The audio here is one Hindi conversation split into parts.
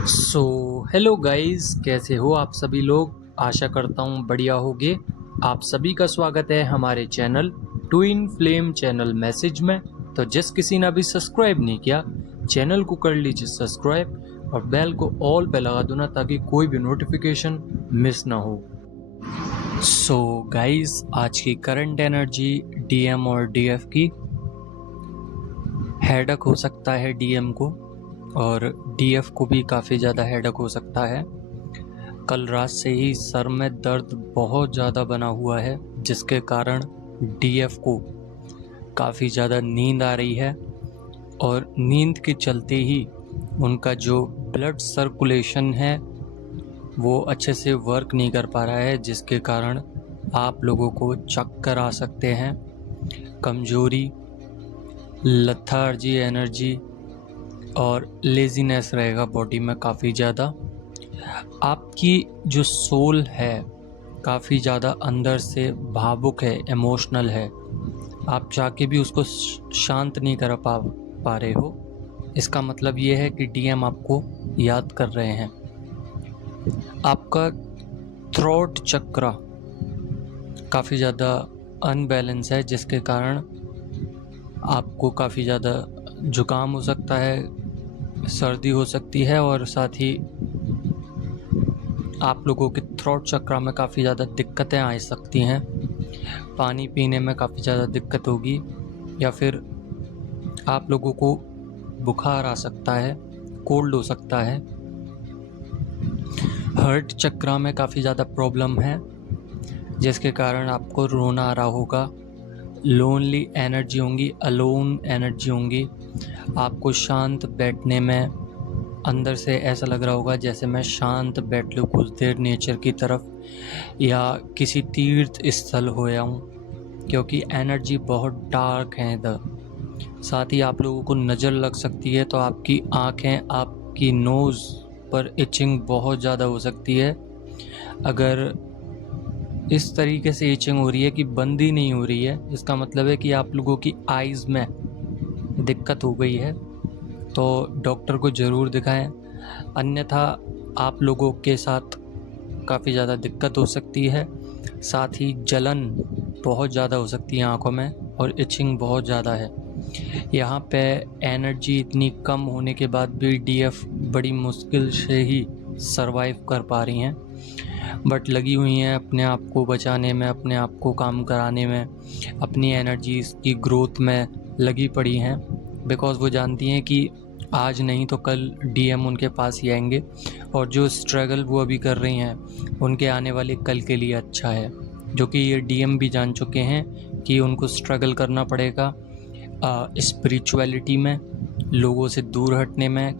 सो हेलो गाइस, कैसे हो आप सभी लोग। आशा करता हूँ बढ़िया होगे। आप सभी का स्वागत है हमारे channel twin flame channel message में। तो जिस किसी ने अभी सब्सक्राइब नहीं किया, चैनल को कर लीजिए सब्सक्राइब और बेल को ऑल पे लगा दो ना, ताकि कोई भी नोटिफिकेशन मिस ना हो। सो गाइस, आज की करंट एनर्जी डीएम और डीएफ की। हेडक हो सकता है डीएम को, और डीएफ को भी काफ़ी ज़्यादा हेडक हो सकता है। कल रात से ही सर में दर्द बहुत ज़्यादा बना हुआ है, जिसके कारण डीएफ को काफ़ी ज़्यादा नींद आ रही है, और नींद के चलते ही उनका जो ब्लड सर्कुलेशन है वो अच्छे से वर्क नहीं कर पा रहा है, जिसके कारण आप लोगों को चक्कर आ सकते हैं, कमज़ोरी, लथार्जी एनर्जी और लेज़ीनेस रहेगा बॉडी में काफ़ी ज़्यादा। आपकी जो सोल है काफ़ी ज़्यादा अंदर से भावुक है, इमोशनल है। आप चाह के भी उसको शांत नहीं कर पा रहे हो। इसका मतलब ये है कि डीएम आपको याद कर रहे हैं। आपका थ्रोट चक्रा काफ़ी ज़्यादा अनबैलेंस है, जिसके कारण आपको काफ़ी ज़्यादा जुकाम हो सकता है, सर्दी हो सकती है, और साथ ही आप लोगों के थ्रोट चक्रा में काफ़ी ज़्यादा दिक्कतें आ सकती हैं। पानी पीने में काफ़ी ज़्यादा दिक्कत होगी, या फिर आप लोगों को बुखार आ सकता है, कोल्ड हो सकता है। हार्ट चक्रा में काफ़ी ज़्यादा प्रॉब्लम है, जिसके कारण आपको रोना आ रहा होगा, लोनली एनर्जी होंगी, अलोन एनर्जी होंगी। आपको शांत बैठने में अंदर से ऐसा लग रहा होगा जैसे मैं शांत बैठ लूँ कुछ देर नेचर की तरफ, या किसी तीर्थ स्थल होया हूँ, क्योंकि एनर्जी बहुत डार्क है इधर। साथ ही आप लोगों को नज़र लग सकती है, तो आपकी आँखें, आपकी नोज़ पर इचिंग बहुत ज़्यादा हो सकती है। अगर इस तरीके से इचिंग हो रही है कि बंद ही नहीं हो रही है, इसका मतलब है कि आप लोगों की आइज़ में दिक्कत हो गई है, तो डॉक्टर को ज़रूर दिखाएं। अन्यथा आप लोगों के साथ काफ़ी ज़्यादा दिक्कत हो सकती है। साथ ही जलन बहुत ज़्यादा हो सकती है आँखों में, और इचिंग बहुत ज़्यादा है। यहाँ पे एनर्जी इतनी कम होने के बाद भी डीएफ बड़ी मुश्किल से ही सरवाइव कर पा रही हैं, बट लगी हुई हैं अपने आप को बचाने में, अपने आप को काम कराने में, अपनी एनर्जीज़ की ग्रोथ में लगी पड़ी हैं। बिकॉज़ वो जानती हैं कि आज नहीं तो कल डीएम उनके पास ही आएंगे, और जो स्ट्रगल वो अभी कर रही हैं उनके आने वाले कल के लिए अच्छा है, जो कि ये डीएम भी जान चुके हैं कि उनको स्ट्रगल करना पड़ेगा स्पिरिचुअलिटी में, लोगों से दूर हटने में,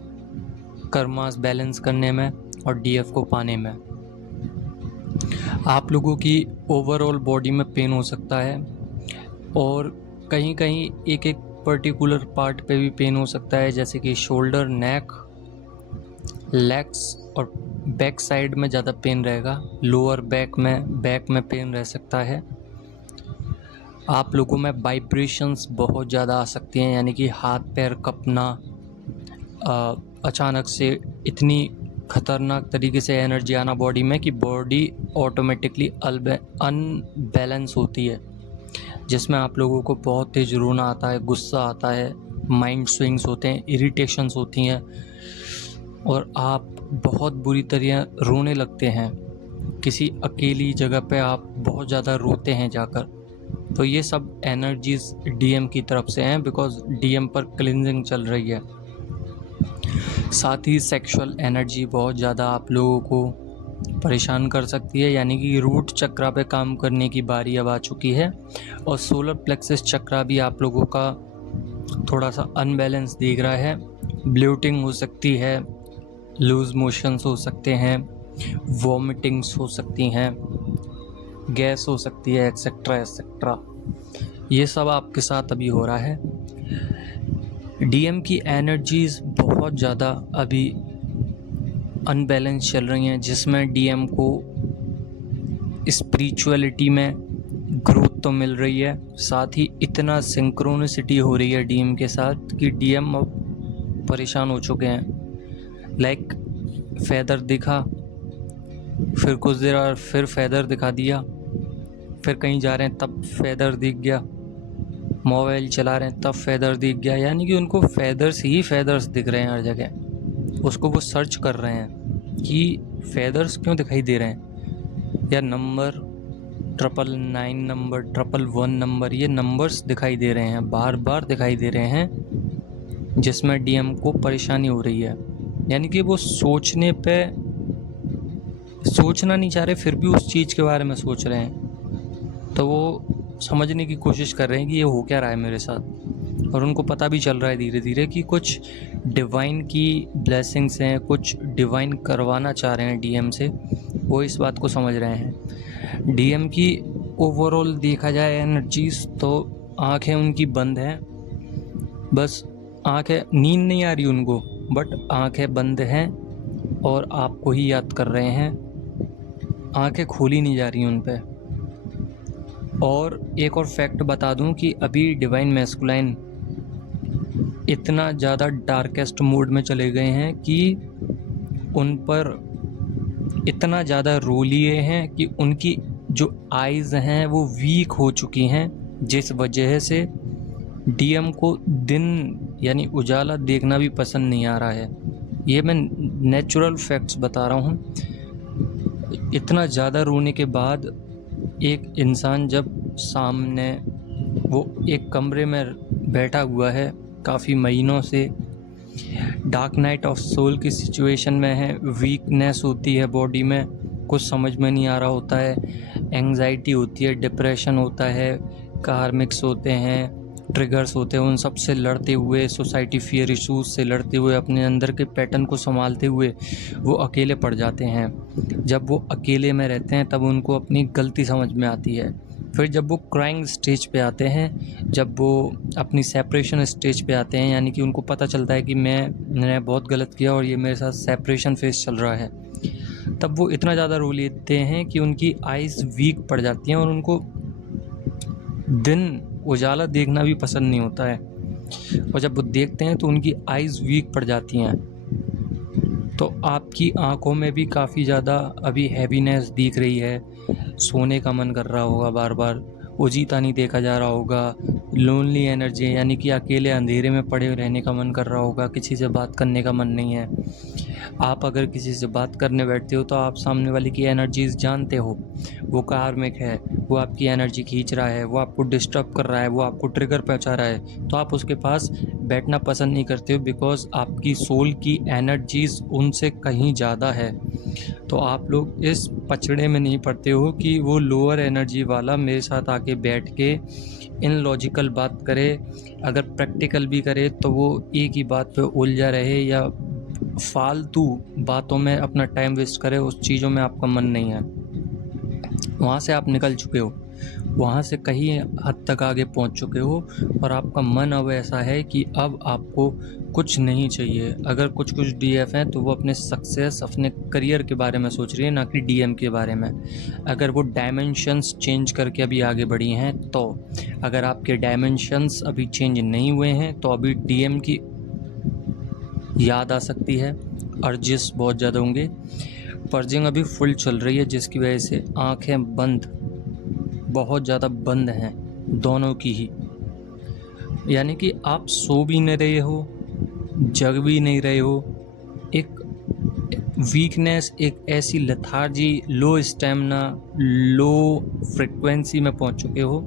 कर्मास बैलेंस करने में, और डीएफ को पाने में। आप लोगों की ओवरऑल बॉडी में पेन हो सकता है, और कहीं कहीं एक एक पर्टिकुलर पार्ट पे भी पेन हो सकता है, जैसे कि शोल्डर, नेक, लेग्स और बैक साइड में ज़्यादा पेन रहेगा। लोअर बैक में पेन रह सकता है। आप लोगों में वाइब्रेशंस बहुत ज़्यादा आ सकती हैं, यानी कि हाथ पैर कँपना, अचानक से इतनी ख़तरनाक तरीके से एनर्जी आना बॉडी में कि बॉडी ऑटोमेटिकली अनबैलेंस होती है, जिसमें आप लोगों को बहुत तेज़ रोना आता है, गुस्सा आता है, माइंड स्विंग्स होते हैं, इरिटेशंस होती हैं, और आप बहुत बुरी तरह रोने लगते हैं। किसी अकेली जगह पे आप बहुत ज़्यादा रोते हैं जाकर। तो ये सब एनर्जीज़ डीएम की तरफ से हैं, बिकॉज़ डीएम पर क्लिनजिंग चल रही है। साथ ही सेक्सुअल एनर्जी बहुत ज़्यादा आप लोगों को परेशान कर सकती है, यानी कि रूट चक्रा पे काम करने की बारी अब आ चुकी है, और सोलर प्लेक्सस चक्रा भी आप लोगों का थोड़ा सा अनबैलेंस दिख रहा है। ब्लोटिंग हो सकती है, लूज़ मोशंस हो सकते हैं, वॉमिटिंग्स हो सकती हैं, गैस हो सकती है, एक्सेट्रा एक्सेट्रा। ये सब आपके साथ अभी हो रहा है। डीएम की एनर्जीज़ बहुत ज़्यादा अभी अनबैलेंस चल रही हैं, जिसमें डीएम को स्पिरिचुअलिटी में ग्रोथ तो मिल रही है, साथ ही इतना सिंक्रोनिसिटी हो रही है डीएम के साथ कि डीएम अब परेशान हो चुके हैं। लाइक फेदर दिखा, फिर कुछ देर और फिर फेदर दिखा दिया, फिर कहीं जा रहे हैं तब फेदर दिख गया, मोबाइल चला रहे हैं तब फेदर दिख गया। यानी कि उनको फेदर्स ही फेदर्स दिख रहे हैं हर जगह। उसको वो सर्च कर रहे हैं कि फेदर्स क्यों दिखाई दे रहे हैं, या नंबर 999 नंबर 111 नंबर, ये नंबर्स दिखाई दे रहे हैं, बार बार दिखाई दे रहे हैं, जिसमें डीएम को परेशानी हो रही है। यानी कि वो सोचना नहीं चाह रहे, फिर भी उस चीज़ के बारे में सोच रहे हैं। तो वो समझने की कोशिश कर रहे हैं कि ये हो क्या रहा है मेरे साथ। और उनको पता भी चल रहा है धीरे धीरे कि कुछ डिवाइन की ब्लेसिंग्स हैं, कुछ डिवाइन करवाना चाह रहे हैं डीएम से। वो इस बात को समझ रहे हैं। डीएम की ओवरऑल देखा जाए एनर्जीज, तो आंखें उनकी बंद हैं, बस आंखें, नींद नहीं आ रही उनको, बट आंखें बंद हैं और आपको ही याद कर रहे हैं। आंखें खोली नहीं जा रही उन पे। और एक और फैक्ट बता दूं कि अभी डिवाइन मैस्कुलाइन इतना ज़्यादा डार्केस्ट मोड में चले गए हैं कि उन पर इतना ज़्यादा रो लिए हैं कि उनकी जो आइज़ हैं वो वीक हो चुकी हैं, जिस वजह से डीएम को दिन यानी उजाला देखना भी पसंद नहीं आ रहा है। ये मैं नेचुरल फैक्ट्स बता रहा हूँ। इतना ज़्यादा रोने के बाद एक इंसान जब सामने, वो एक कमरे में बैठा हुआ है काफ़ी महीनों से, डार्क नाइट ऑफ सोल की सिचुएशन में है, वीकनेस होती है बॉडी में, कुछ समझ में नहीं आ रहा होता है, एंग्जाइटी होती है, डिप्रेशन होता है, कार्मिक्स होते हैं, ट्रिगर्स होते हैं, उन सब से लड़ते हुए, सोसाइटी फियर इश्यूज से लड़ते हुए, अपने अंदर के पैटर्न को संभालते हुए वो अकेले पड़ जाते हैं। जब वो अकेले में रहते हैं तब उनको अपनी गलती समझ में आती है। फिर जब वो क्राइंग स्टेज पे आते हैं, जब वो अपनी सेपरेशन स्टेज पे आते हैं, यानी कि उनको पता चलता है कि मैंने बहुत गलत किया और ये मेरे साथ सेपरेशन फेज चल रहा है, तब वो इतना ज़्यादा रो लेते हैं कि उनकी आइज़ वीक पड़ जाती हैं और उनको दिन उजाला देखना भी पसंद नहीं होता है। और जब वो देखते हैं तो उनकी आइज़ वीक पड़ जाती हैं। तो आपकी आंखों में भी काफ़ी ज़्यादा अभी हैवीनेस दिख रही है, सोने का मन कर रहा होगा बार बार, उजीता नहीं देखा जा रहा होगा, लोनली एनर्जी यानी कि अकेले अंधेरे में पड़े रहने का मन कर रहा होगा, किसी से बात करने का मन नहीं है। आप अगर किसी से बात करने बैठते हो तो आप सामने वाले की एनर्जीज जानते हो, वो कार्मिक है, वो आपकी एनर्जी खींच रहा है, वो आपको डिस्टर्ब कर रहा है, वो आपको ट्रिगर पहुंचा रहा है, तो आप उसके पास बैठना पसंद नहीं करते हो, बिकॉज आपकी सोल की एनर्जीज उनसे कहीं ज़्यादा है। तो आप लोग इस पचड़े में नहीं पड़ते हो कि वो लोअर एनर्जी वाला मेरे साथ आके बैठ के इन लॉजिकल बात करे, अगर प्रैक्टिकल भी करे तो वो एक ही बात पे उलझा रहे या फालतू बातों में अपना टाइम वेस्ट करे, उस चीज़ों में आपका मन नहीं है। वहाँ से आप निकल चुके हो, वहाँ से कहीं हद तक आगे पहुँच चुके हो और आपका मन अब ऐसा है कि अब आपको कुछ नहीं चाहिए। अगर कुछ डीएफ हैं तो वो अपने सक्सेस, अपने करियर के बारे में सोच रही है, ना कि डीएम के बारे में। अगर वो डायमेंशंस चेंज करके अभी आगे बढ़ी हैं तो, अगर आपके डायमेंशंस अभी चेंज नहीं हुए हैं तो अभी डीएम की याद आ सकती है, अर्जिस बहुत ज़्यादा होंगे, पर्जिंग अभी फुल चल रही है, जिसकी वजह से आंखें बंद, बहुत ज़्यादा बंद हैं दोनों की ही। यानी कि आप सो भी नहीं रहे हो, जग भी नहीं रहे हो, एक वीकनेस, एक ऐसी लेथार्जी, लो स्टेमिना, लो फ्रिक्वेंसी में पहुंच चुके हो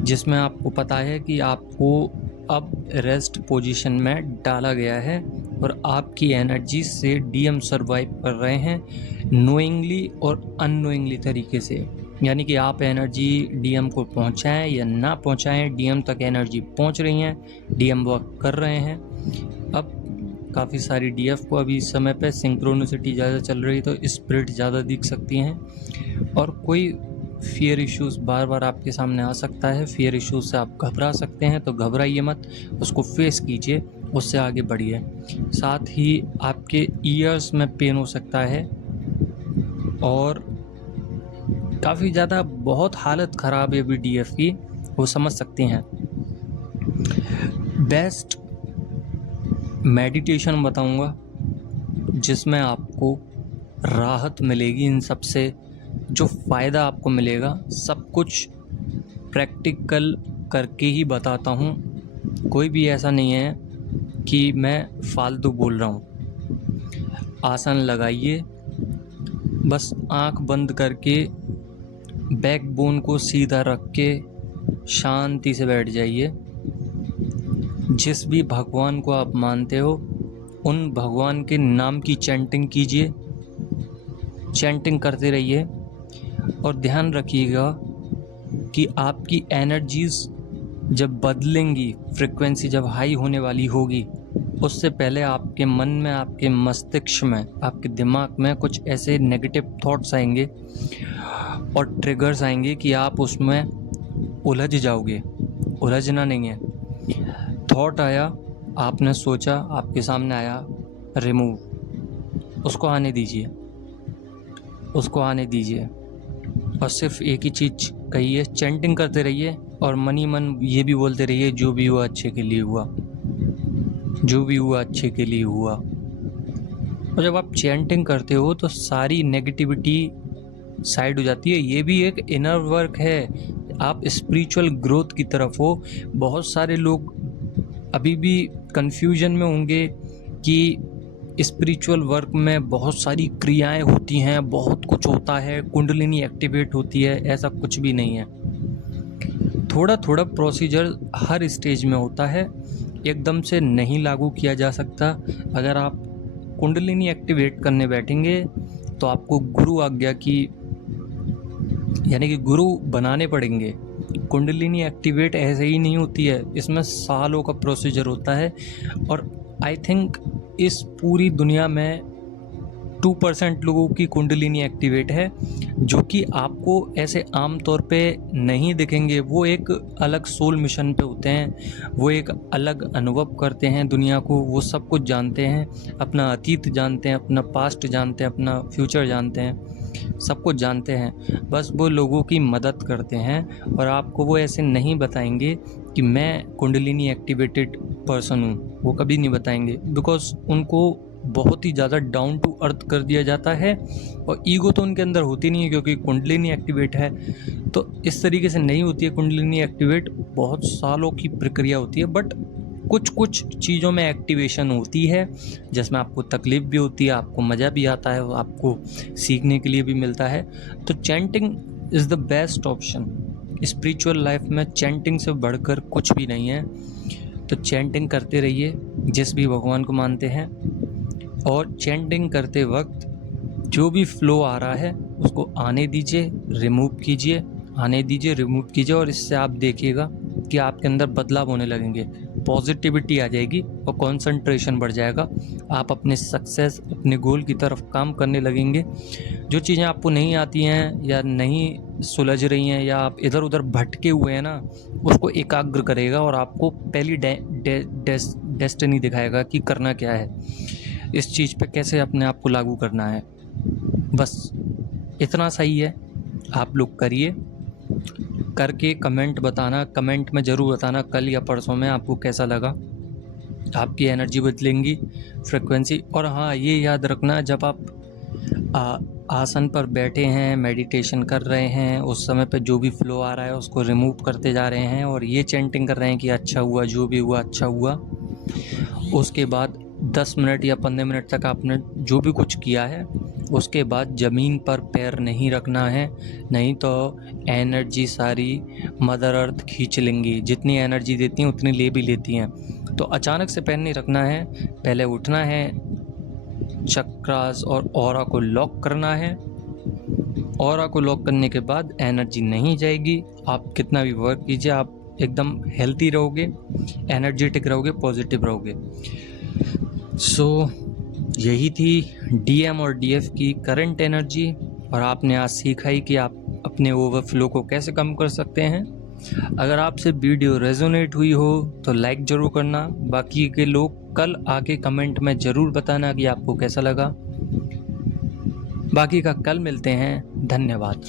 जिसमें आपको पता है कि आपको अब रेस्ट पोजीशन में डाला गया है और आपकी एनर्जी से डीएम सर्वाइव कर रहे हैं नोइंगली और अननोइंगली तरीके से। यानी कि आप एनर्जी डीएम को पहुंचाएं या ना पहुंचाएं, डीएम तक एनर्जी पहुंच रही हैं, डीएम वर्क कर रहे हैं। अब काफ़ी सारी डीएफ को अभी इस समय पे सिंक्रोनिसिटी ज़्यादा चल रही है तो स्पिरिट ज़्यादा दिख सकती हैं और कोई फियर इश्यूज़ बार बार आपके सामने आ सकता है। फियर इश्यूज़ से आप घबरा सकते हैं तो घबराइए मत, उसको फेस कीजिए, उससे आगे बढ़िए। साथ ही आपके ईयर्स में पेन हो सकता है और काफ़ी ज़्यादा बहुत हालत ख़राब है अभी डीएफ की, वो समझ सकते हैं। बेस्ट मेडिटेशन बताऊंगा जिसमें आपको आपको राहत मिलेगी इन सब से। जो फ़ायदा आपको मिलेगा सब कुछ प्रैक्टिकल करके ही बताता हूँ। कोई भी ऐसा नहीं है कि मैं फालतू बोल रहा हूँ। आसन लगाइए, बस आँख बंद करके बैकबोन को सीधा रख के शांति से बैठ जाइए। जिस भी भगवान को आप मानते हो उन भगवान के नाम की चैंटिंग कीजिए, चैंटिंग करते रहिए और ध्यान रखिएगा कि आपकी एनर्जीज़ जब बदलेंगी, फ्रिक्वेंसी जब हाई होने वाली होगी, उससे पहले आपके मन में, आपके मस्तिष्क में, आपके दिमाग में कुछ ऐसे नेगेटिव थॉट्स आएंगे और ट्रिगर्स आएंगे कि आप उसमें उलझ जाओगे। उलझना नहीं है। थॉट आया, आपने सोचा, आपके सामने आया, रिमूव, उसको आने दीजिए, उसको आने दीजिए और सिर्फ एक ही चीज़ कहिए, चैंटिंग करते रहिए और मन ही मन ये भी बोलते रहिए, जो भी हुआ अच्छे के लिए हुआ, जो भी हुआ अच्छे के लिए हुआ। और जब आप चैंटिंग करते हो तो सारी नेगेटिविटी साइड हो जाती है। ये भी एक इनर वर्क है। आप स्पिरिचुअल ग्रोथ की तरफ हो। बहुत सारे लोग अभी भी कंफ्यूजन में होंगे कि स्पिरिचुअल वर्क में बहुत सारी क्रियाएं होती हैं, बहुत कुछ होता है, कुंडलिनी एक्टिवेट होती है। ऐसा कुछ भी नहीं है। थोड़ा थोड़ा प्रोसीजर हर स्टेज में होता है, एकदम से नहीं लागू किया जा सकता। अगर आप कुंडलिनी एक्टिवेट करने बैठेंगे तो आपको गुरु आज्ञा की, यानी कि गुरु बनाने पड़ेंगे। कुंडलिनी एक्टिवेट ऐसे ही नहीं होती है, इसमें सालों का प्रोसीजर होता है। और आई थिंक इस पूरी दुनिया में 2% लोगों की कुंडलिनी एक्टिवेट है, जो कि आपको ऐसे आम तौर पे नहीं दिखेंगे। वो एक अलग सोल मिशन पे होते हैं, वो एक अलग अनुभव करते हैं दुनिया को। वो सब कुछ जानते हैं, अपना अतीत जानते हैं, अपना पास्ट जानते हैं, अपना फ्यूचर जानते हैं, सब कुछ जानते हैं। बस वो लोगों की मदद करते हैं और आपको वो ऐसे नहीं बताएंगे कि मैं कुंडलिनी एक्टिवेटेड पर्सन हूँ। वो कभी नहीं बताएंगे, बिकॉज उनको बहुत ही ज़्यादा डाउन टू अर्थ कर दिया जाता है और ईगो तो उनके अंदर होती नहीं है, क्योंकि कुंडलिनी एक्टिवेट है। तो इस तरीके से नहीं होती है कुंडलिनी एक्टिवेट, बहुत सालों की प्रक्रिया होती है। बट कुछ कुछ चीज़ों में एक्टिवेशन होती है जिसमें आपको तकलीफ़ भी होती है, आपको मज़ा भी आता है, आपको सीखने के लिए भी मिलता है। तो chanting is the best option. Spiritual life में चैंटिंग से बढ़कर कुछ भी नहीं है। तो चैंटिंग करते रहिए जिस भी भगवान को मानते हैं, और चैंटिंग करते वक्त जो भी फ्लो आ रहा है उसको आने दीजिए, रिमूव कीजिए, आने दीजिए, रिमूव कीजिए। और इससे आप देखिएगा कि आपके अंदर बदलाव होने लगेंगे, पॉजिटिविटी आ जाएगी और कंसंट्रेशन बढ़ जाएगा। आप अपने सक्सेस, अपने गोल की तरफ काम करने लगेंगे। जो चीज़ें आपको नहीं आती हैं या नहीं सुलझ रही हैं या आप इधर उधर भटके हुए हैं ना, उसको एकाग्र करेगा और आपको पहली डेस्टिनी दिखाएगा कि करना क्या है, इस चीज़ पे कैसे अपने आप को लागू करना है। बस इतना सही है। आप लोग करिए, करके कमेंट बताना, कमेंट में ज़रूर बताना कल या परसों में आपको कैसा लगा। आपकी एनर्जी बदलेंगी, फ्रिक्वेंसी। और हाँ, ये याद रखना, जब आप आसन पर बैठे हैं, मेडिटेशन कर रहे हैं, उस समय पे जो भी फ्लो आ रहा है उसको रिमूव करते जा रहे हैं और ये चैंटिंग कर रहे हैं कि अच्छा हुआ, जो भी हुआ अच्छा हुआ। उसके बाद 10 मिनट या 15 मिनट तक आपने जो भी कुछ किया है, उसके बाद ज़मीन पर पैर नहीं रखना है, नहीं तो एनर्जी सारी मदर अर्थ खींच लेंगी। जितनी एनर्जी देती हैं उतनी ले भी लेती हैं। तो अचानक से पैर नहीं रखना है, पहले उठना है, चक्रास और ऑरा को लॉक करना है। ऑरा को लॉक करने के बाद एनर्जी नहीं जाएगी। आप कितना भी वर्क कीजिए, आप एकदम हेल्थी रहोगे, एनर्जेटिक रहोगे, पॉजिटिव रहोगे। सो यही थी डीएम और डीएफ की करंट एनर्जी। और आपने आज सीखा ही कि आप अपने ओवरफ्लो को कैसे कम कर सकते हैं। अगर आपसे वीडियो रेजोनेट हुई हो तो लाइक ज़रूर करना। बाकी के लोग कल आके कमेंट में ज़रूर बताना कि आपको कैसा लगा। बाकी का कल मिलते हैं। धन्यवाद।